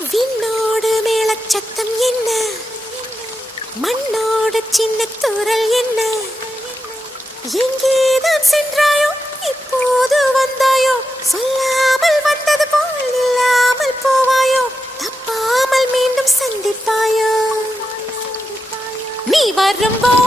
விண்ணோடு மேளச்சத்தம் என்ன, மண்ணோடு சின்ன தூரல் என்ன, எங்கேதான் சென்றாயோ இப்போது வந்தாயோ, சொல்லாமல் வந்தது போல் இல்லாமல் போவாயோ, தப்பாமல் மீண்டும் சந்திப்பாயோ, நீ வரும்போ